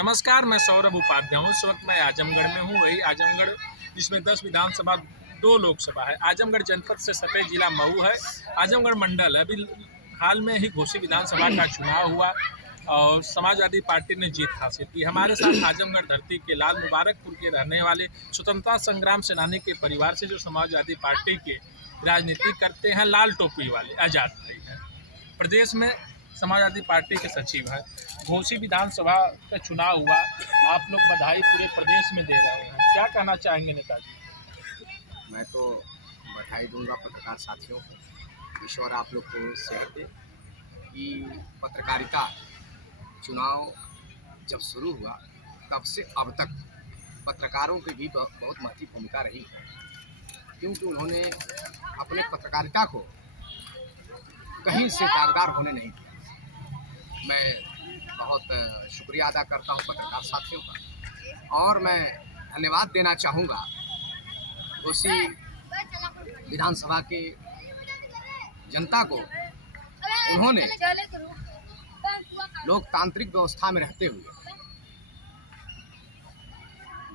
नमस्कार, मैं सौरभ उपाध्याय हूँ। इस वक्त मैं आजमगढ़ में हूँ। वही आजमगढ़ जिसमें 10 विधानसभा 2 लोकसभा है। आजमगढ़ जनपद से सटे जिला मऊ है। आजमगढ़ मंडल है। अभी हाल में ही घोसी विधानसभा का चुनाव हुआ और समाजवादी पार्टी ने जीत हासिल की। हमारे साथ आजमगढ़ धरती के लाल मुबारकपुर के रहने वाले स्वतंत्रता संग्राम सेनानी के परिवार से जो समाजवादी पार्टी के राजनीति करते हैं, लाल टोपी वाले आज़ाद भाई हैं। प्रदेश में समाजवादी पार्टी के सचिव है। घोसी विधानसभा का चुनाव हुआ, आप लोग बधाई पूरे प्रदेश में दे रहे हैं, क्या कहना चाहेंगे नेताजी? मैं तो बधाई दूंगा पत्रकार साथियों को। ईश्वर आप लोग को सेहत दे कि पत्रकारिता चुनाव जब शुरू हुआ तब से अब तक पत्रकारों की भी बहुत महत्वपूर्ण भूमिका रही है, क्योंकि उन्होंने अपने पत्रकारिता को कहीं से दागदार होने नहीं दिया। मैं बहुत शुक्रिया अदा करता हूं पत्रकार साथियों का, और मैं धन्यवाद देना चाहूँगा घोसी विधानसभा के जनता को। उन्होंने लोकतांत्रिक व्यवस्था में रहते हुए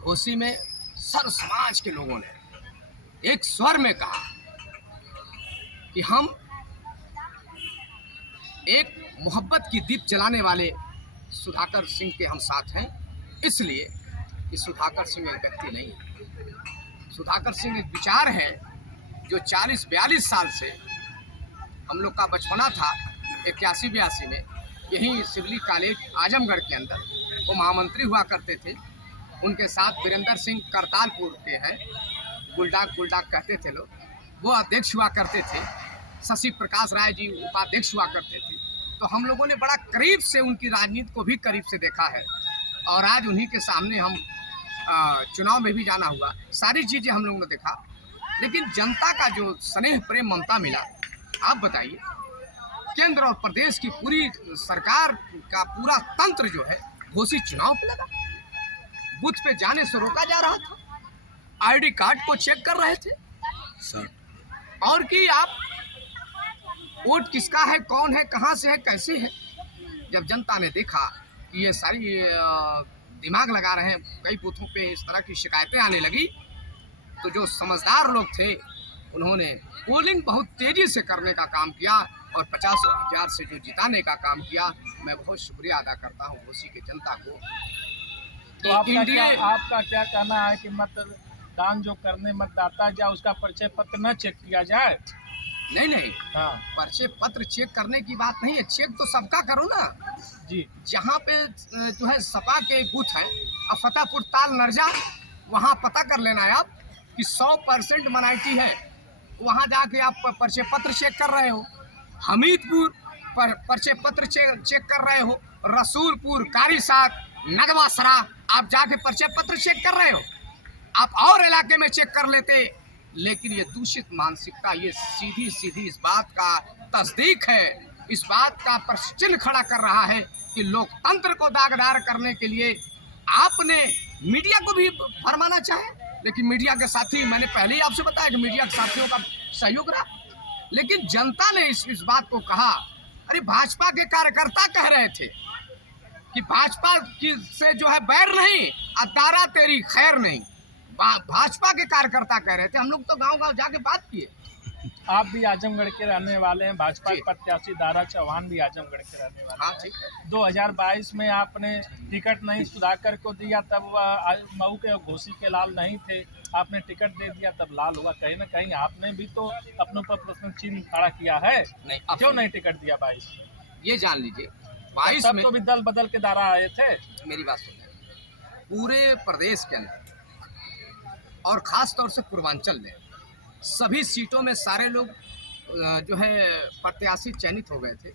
घोसी में सर्व समाज के लोगों ने एक स्वर में कहा कि हम एक मोहब्बत की दीप जलाने वाले सुधाकर सिंह के हम साथ हैं। इसलिए कि सुधाकर सिंह एक व्यक्ति नहीं है, सुधाकर सिंह एक विचार है जो 40-42 साल से हम लोग का बचपना था। 81-82 में यहीं सिविल कॉलेज आजमगढ़ के अंदर वो महामंत्री हुआ करते थे। उनके साथ वीरेंद्र सिंह करतालपुर के हैं, गुलडाक कहते थे लोग, वो अध्यक्ष हुआ करते थे। शशि प्रकाश राय जी उपाध्यक्ष हुआ करते थे। तो हम लोगों ने बड़ा करीब से उनकी राजनीति को भी करीब से देखा है, और आज उन्हीं के सामने हम चुनाव में भी जाना हुआ, सारी चीज़ें हम लोगों ने देखा। लेकिन जनता का जो स्नेह प्रेम ममता मिला, आप बताइए, केंद्र और प्रदेश की पूरी सरकार का पूरा तंत्र जो है घोसी चुनाव पे लगा। बूथ पे जाने से रोका जा रहा था, आईडी कार्ड को चेक कर रहे थे सर, और कि आप वोट किसका है, कौन है, कहाँ से है, कैसे है। जब जनता ने देखा कि ये सारी दिमाग लगा रहे हैं, कई बूथों पे इस तरह की शिकायतें आने लगी, तो जो समझदार लोग थे उन्होंने पोलिंग बहुत तेजी से करने का काम किया और 50,000 से जो जिताने का काम किया। मैं बहुत शुक्रिया अदा करता हूँ घोसी के जनता को। तो आपका क्या कहना है कि मतदान जो करने मतदाता जाए उसका परिचय पत्र न चेक किया जाए? नहीं, हाँ, परिचय पत्र चेक करने की बात नहीं है, चेक तो सबका करो ना जी। जहाँ पे जो है सपा के बूथ है, अब फतेहपुर ताल नरजा, वहाँ पता कर लेना है आप कि 100% माइनॉरिटी है। वहाँ जाके आप परिचय पत्र चेक कर रहे हो। हमीदपुर पर परिचय पत्र चेक कर रहे हो। रसूलपुर, कारीसाग, नगवासरा आप जाके परिचय पत्र चेक कर रहे हो। आप और इलाके में चेक कर लेते, लेकिन ये दूषित मानसिकता, ये सीधी इस बात का तस्दीक है, इस बात का प्रश्न खड़ा कर रहा है कि लोकतंत्र को दागदार करने के लिए आपने मीडिया को भी फरमाना चाहे, लेकिन मीडिया के साथी, मैंने पहले ही आपसे बताया कि मीडिया के साथियों का सहयोग रहा, लेकिन जनता ने इस बात को कहा। अरे भाजपा के कार्यकर्ता कह रहे थे कि भाजपा की से जो है बैर नहीं, अदारा तेरी खैर नहीं। भाजपा के कार्यकर्ता कह रहे थे, हम लोग तो गांव जाके बात किए। आप भी आजमगढ़ के रहने वाले हैं, भाजपा प्रत्याशी दारा चौहान भी आजमगढ़ के रहने वाले। हाँ, ठीक है। 2022 में आपने टिकट नहीं सुधाकर को दिया, तब मऊ के घोसी के लाल नहीं थे, आपने टिकट दे दिया, तब लाल हुआ। कहीं ना कहीं आपने भी तो अपनों पर प्रश्न चिन्ह खड़ा किया है। नहीं, क्यों नहीं टिकट दिया 22 में? ये जान लीजिए 22 में तो भी दल बदल के दारा आए थे। मेरी बात सुनिए, पूरे प्रदेश के अंदर और खास तौर से पूर्वांचल में सभी सीटों में सारे लोग जो है प्रत्याशी चयनित हो गए थे।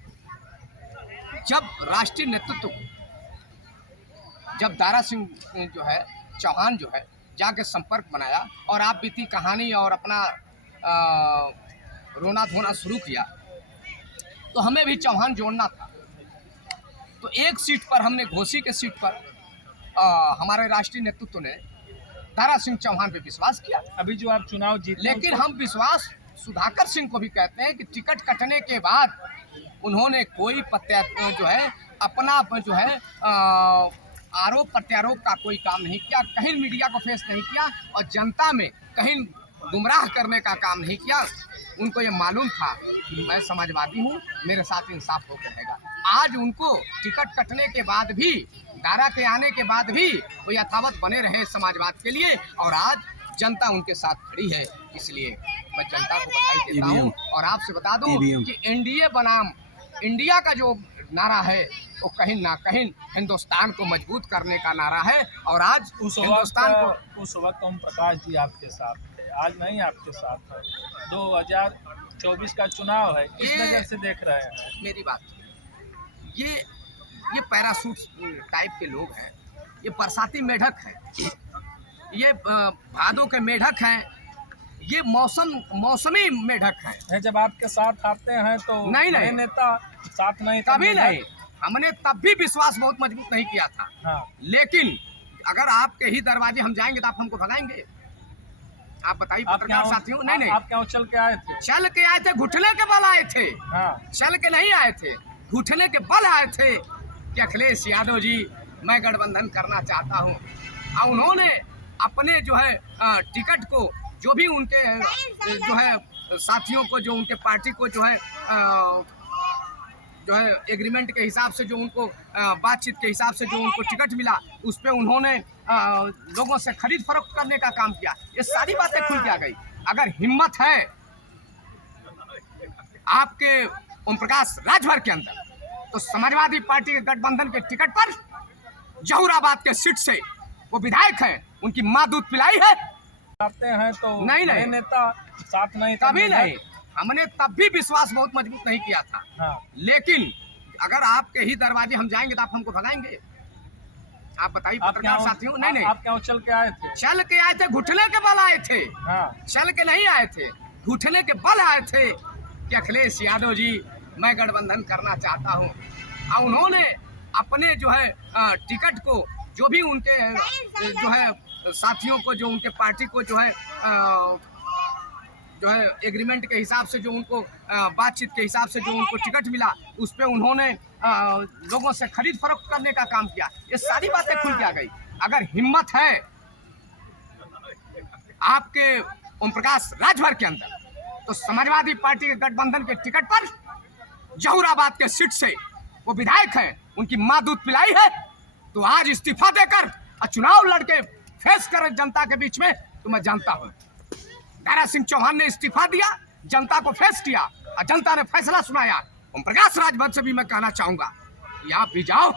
जब राष्ट्रीय नेतृत्व को, जब दारा सिंह जो है चौहान जो है जाके संपर्क बनाया और आप बीती कहानी और अपना रोना धोना शुरू किया, तो हमें भी चौहान जोड़ना था। तो एक सीट पर हमने, घोसी के सीट पर हमारे राष्ट्रीय नेतृत्व ने दारा सिंह चौहान पे विश्वास किया। अभी जो आप चुनाव जीते, लेकिन हम विश्वास सुधाकर सिंह को भी कहते हैं कि टिकट कटने के बाद उन्होंने कोई जो है अपना जो है आरोप प्रत्यारोप का कोई काम नहीं किया, कहीं मीडिया को फेस नहीं किया और जनता में कहीं गुमराह करने का काम नहीं किया। उनको ये मालूम था कि मैं समाजवादी हूँ, मेरे साथ इंसाफ होकर रहेगा। आज उनको टिकट कटने के बाद भी, दायरा के आने के बाद भी वो यथावत बने रहे समाजवाद के लिए और आज जनता उनके साथ खड़ी है। इसलिए मैं जनता को बधाई देता हूँ और आपसे बता दूं कि एनडीए बनाम इंडिया का जो नारा है वो कहीं ना कहीं हिंदुस्तान को मजबूत करने का नारा है और आज हिंदुस्तान को उस वक्त ओम प्रकाश जी आपके साथ थे, आज नहीं आपके साथ है। 2024 का चुनाव है, किस नजर से देख रहे हैं? मेरी बात, ये पैरासूट टाइप के लोग हैं, ये बरसाती मेढक है, ये भादों के मेढक हैं, ये मौसमी मेढक है। जब आपके साथ आते हैं तो नहीं नेता साथ नहीं, कभी नहीं। हमने तब भी विश्वास बहुत मजबूत नहीं किया था। हाँ। लेकिन अगर आपके ही दरवाजे हम जाएंगे तो आप हमको भगाएंगे? आप बताइए पत्रकार साथियों। नहीं आप क्यों चल के आए थे? चल के आए थे, घुटने के बल आए थे। हाँ। चल के नहीं आए थे, घुटने के बल आए थे कि अखिलेश यादव जी मैं गठबंधन करना चाहता हूँ। और उन्होंने अपने जो है टिकट को, जो भी उनके जो है साथियों को, जो उनके पार्टी को जो है एग्रीमेंट के हिसाब से, जो उनको बातचीत के हिसाब से जो उनको टिकट मिला, उस पर उन्होंने लोगों से खरीद फरोख्त करने का काम किया। ये सारी बातें खुल के आ गई। अगर हिम्मत है आपके ओम प्रकाश राजभर के अंदर, तो समाजवादी पार्टी के गठबंधन के टिकट पर जहुराबाद के सीट से वो विधायक है, उनकी माँ दूध पिलाई है। आते हैं तो नहीं नेता साथ नहीं, कभी नहीं। हमने तब भी विश्वास बहुत मजबूत नहीं किया था। हाँ। लेकिन अगर आपके ही दरवाजे हम जाएंगे तो आप हमको भगाएंगे? आप बताइए पत्रकार साथियों। नहीं आप क्यों चल के आए थे? चल के आए थे, घुटने के बल आए थे। हाँ। चल के नहीं आए थे, घुटने के बल आए थे कि अखिलेश यादव जी मैं गठबंधन करना चाहता हूँ। और उन्होंने अपने जो है टिकट को, जो भी उनके जो है साथियों को, जो उनके पार्टी को जो है एग्रीमेंट के हिसाब से, जो उनको बातचीत के हिसाब से जो उनको टिकट मिला, उस पर उन्होंने लोगों से खरीद फरोख्त करने का काम किया। ये सारी बातें खुल के आ गई। अगर हिम्मत है आपके ओम प्रकाश राजभर के अंदर, तो समाजवादी पार्टी के गठबंधन के टिकट पर जहुराबाद के सीट से वो विधायक है, उनकी माँ दूध पिलाई है। तो आज इस्तीफा देकर चुनाव लड़के फेस कर जनता के बीच में, तो मैं जानता हूँ दारा सिंह चौहान ने इस्तीफा दिया, जनता को फेस किया और जनता ने फैसला सुनाया। ओम प्रकाश राजभर से भी मैं कहना चाहूंगा कि आप भी जाओ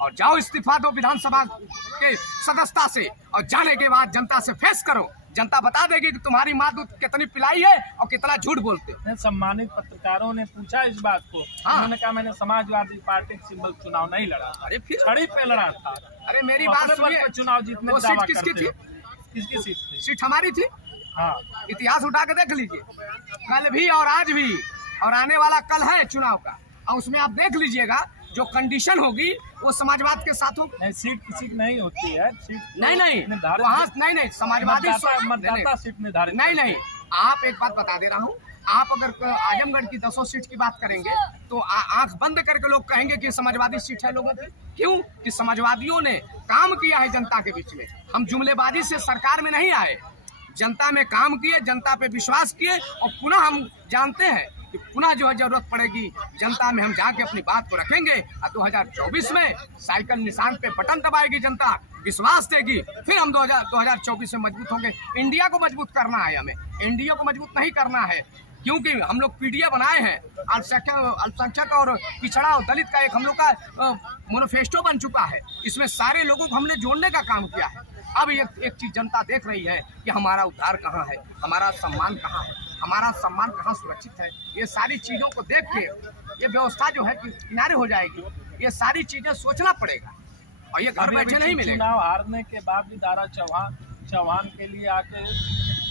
और जाओ इस्तीफा दो विधानसभा के सदस्यता से, और जाने के बाद जनता से फेस करो। जनता बता देगी कि तुम्हारी माँ दूध कितनी पिलाई है और कितना झूठ बोलते हो। सम्मानित पत्रकारों ने पूछा इस बात को। हाँ। उन्होंने कहा मैंने समाजवादी पार्टी के सिंबल चुनाव नहीं लड़ा। अरे फिर छड़ी पे लड़ा था। अरे मेरी बात सुनिए, चुनाव जीतने वो सीट किसकी थी? किसकी सीट थी? सीट हमारी थी। हाँ। इतिहास उठा के देख लीजिए, कल भी और आज भी और आने वाला कल है चुनाव का, और उसमें आप देख लीजिएगा जो कंडीशन होगी वो समाजवाद के साथ होगी। नहीं, सीट किसी की नहीं होती है। सीट नहीं वहाँ नहीं समाजवादी मतदाता सीट निर्धारित नहीं। आप एक बात बता दे रहा हूँ, आप अगर आजमगढ़ की 10 सीट की बात करेंगे तो आंख बंद करके लोग कहेंगे कि समाजवादी सीट है लोगों की। क्यों? कि समाजवादियों ने काम किया है जनता के बीच में। हम जुमलेबाजी से सरकार में नहीं आए, जनता में काम किए, जनता पे विश्वास किए, और पुनः हम जानते हैं कि पुनः जो है जरूरत पड़ेगी जनता में हम जाके अपनी बात को रखेंगे। और 2024 में साइकिल निशान पे बटन दबाएगी जनता, विश्वास देगी, फिर हम 2024 में मजबूत होंगे। इंडिया को मजबूत करना है, हमें इंडिया को मजबूत नहीं करना है, क्योंकि हम लोग पीडीए बनाए हैं। अल्पसंख्यक और पिछड़ा और दलित का एक हम लोग का मैनिफेस्टो बन चुका है। इसमें सारे लोगों को हमने जोड़ने का काम किया है। अब एक चीज जनता देख रही है कि हमारा उद्धार कहाँ है, हमारा सम्मान कहाँ है, हमारा सम्मान कहाँ सुरक्षित है। ये सारी चीजों को देख के ये व्यवस्था जो है किनारे हो जाएगी। ये सारी चीजें सोचना पड़ेगा, और ये घर बैठे नहीं मिलेगा। चुनाव हारने के बाद भी दारा चौहान के लिए आके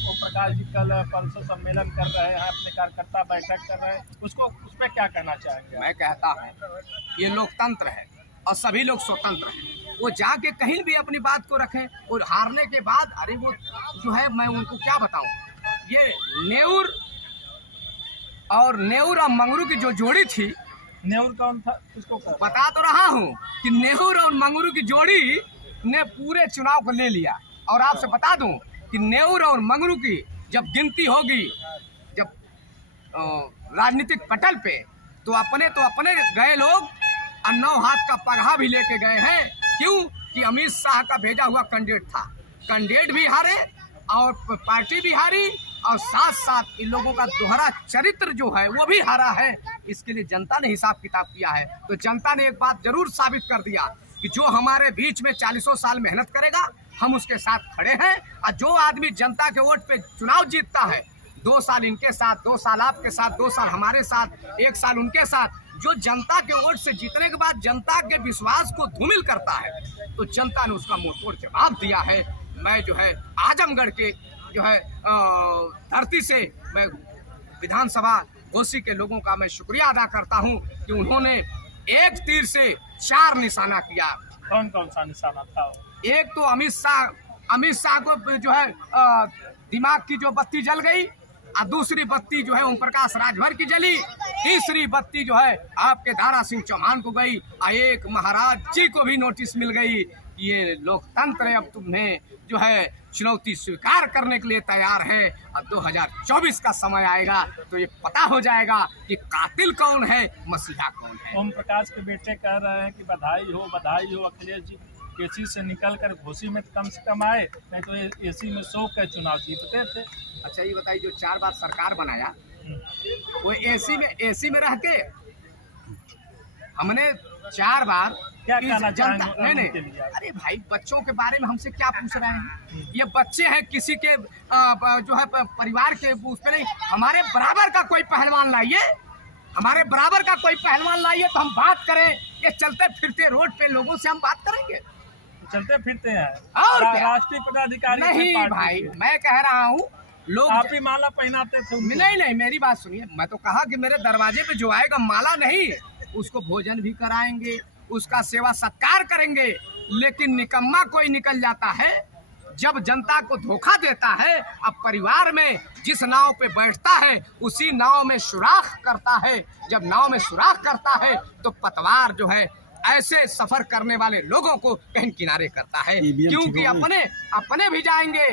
ओम प्रकाश जी कल परसों सम्मेलन कर रहे हैं, अपने कार्यकर्ता बैठक कर रहे हैं, उस पर क्या कहना चाहेंगे? मैं कहता हूँ ये लोकतंत्र है और सभी लोग स्वतंत्र हैं। वो जाके कहीं भी अपनी बात को रखें, और हारने के बाद अरे वो जो है मैं उनको क्या बताऊं, ये नेउर और मंगरू की जो जोड़ी थी नेहरू कौन था, किसको कहा? बता तो रहा हूँ कि नेहरू और मंगरू की जोड़ी ने पूरे चुनाव को ले लिया। और आपसे बता दूं कि नेहरू और मंगरू की जब गिनती होगी, जब राजनीतिक पटल पे, तो अपने गए लोग और 9 हाथ का पगहा भी लेके गए हैं। क्यों? कि अमित शाह का भेजा हुआ कैंडिडेट था, कैंडिडेट भी हारे और पार्टी भी हारी, और साथ साथ इन लोगों का दोहरा चरित्र जो है वो भी हारा है। इसके लिए जनता ने हिसाब किताब किया है। तो जनता ने एक बात जरूर साबित कर दिया कि जो हमारे बीच में 40 साल मेहनत करेगा, हम उसके साथ खड़े हैं। और जो आदमी जनता के वोट पे चुनाव जीतता है, 2 साल इनके साथ, 2 साल आपके साथ, 2 साल हमारे साथ, 1 साल उनके साथ, जो जनता के वोट से जीतने के बाद जनता के विश्वास को धूमिल करता है, तो जनता ने उसका मुंहतोड़ जवाब दिया है। मैं जो है आजमगढ़ के जो है धरती से मैं विधानसभा घोसी के लोगों का मैं शुक्रिया अदा करता हूं कि उन्होंने एक तीर से 4 निशाना किया। कौन कौन सा निशाना था? एक तो अमित शाह को जो है दिमाग की जो बत्ती जल गई, और दूसरी बत्ती जो है ओम प्रकाश राजभर की जली, तीसरी बत्ती जो है आपके दारा सिंह चौहान को गई, और एक महाराज जी को भी नोटिस मिल गई। ये लोकतंत्र अब तुम्हें जो है चुनौती स्वीकार करने के लिए तैयार है। अब 2024 का समय आएगा तो ये पता हो जाएगा कि कातिल कौन है, मसीहा कौन है। ओम प्रकाश के बेटे कह रहे हैं कि बधाई हो अखिलेश जी केसी से निकल कर घोसी में कम से कम आए, नहीं तो एसी में 100 के चुनाव जीतते थे। अच्छा ये बताइए, जो 4 बार सरकार बनाया वो एसी में रह के हमने 4 बार क्या कहना जनता चाहेंगे? नहीं, अरे भाई बच्चों के बारे में हमसे क्या पूछ रहे हैं? ये बच्चे हैं, किसी के जो है परिवार के उस पे नहीं। हमारे बराबर का कोई पहलवान लाइए, हमारे बराबर का कोई पहलवान लाइए तो हम बात करें। ये चलते फिरते रोड पे लोगों से हम बात करेंगे? चलते फिरते हैं और राष्ट्रीय पदाधिकारी नहीं भाई, मैं कह रहा हूँ लोग आप ही माला पहनाते थे उनको। नहीं, मेरी बात सुनिए। मैं तो कहा कि मेरे दरवाजे पे जो आएगा माला नहीं, उसको भोजन भी कराएंगे, उसका सेवा सत्कार करेंगे। लेकिन निकम्मा कोई निकल जाता है जब जनता को धोखा देता है। अब परिवार में जिस नाव पे बैठता है उसी नाव में सुराख करता है। जब नाव में सुराख करता है तो पतवार जो है ऐसे सफर करने वाले लोगों को कहीं किनारे करता है। क्योंकि अपने भी जाएंगे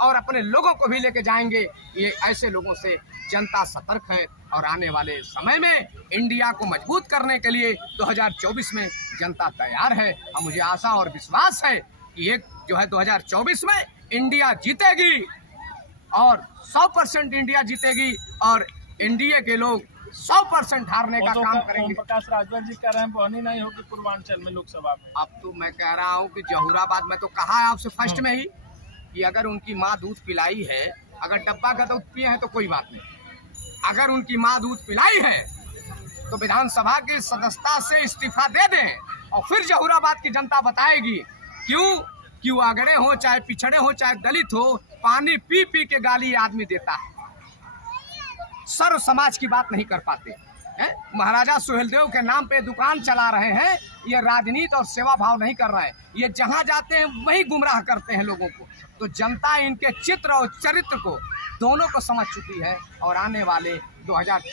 और अपने लोगों को भी लेके जाएंगे। ये ऐसे लोगों से जनता सतर्क है। और आने वाले समय में इंडिया को मजबूत करने के लिए 2024 में जनता तैयार है। और मुझे आशा और विश्वास है कि एक जो है 2024 में इंडिया जीतेगी और 100% इंडिया जीतेगी, और एनडीए के लोग 100% हारने का काम करेंगे। प्रकाश राजभर जी कह रहे हैं बहनी नहीं होगी पूर्वांचल में लोकसभा में। अब तो मैं कह रहा हूँ कि जहूराबाद में तो कहा है आपसे फर्स्ट में ही कि अगर उनकी माँ दूध पिलाई है, अगर डब्बा का दूध पिए हैं तो कोई बात नहीं, अगर उनकी माँ दूध पिलाई है तो विधानसभा की सदस्यता से इस्तीफा दे दें। और फिर जहूराबाद की जनता बताएगी क्यों अगड़े हो चाहे पिछड़े हो चाहे दलित हो, पानी पी पी के गाली आदमी देता है। सर्व समाज की बात नहीं कर पाते हैं। महाराजा सुहेलदेव के नाम पे दुकान चला रहे हैं। ये राजनीति और सेवा भाव नहीं कर रहे हैं। ये जहां जाते हैं वही गुमराह करते हैं लोगों को। तो जनता इनके चित्र और चरित्र को दोनों को समझ चुकी है। और आने वाले 2000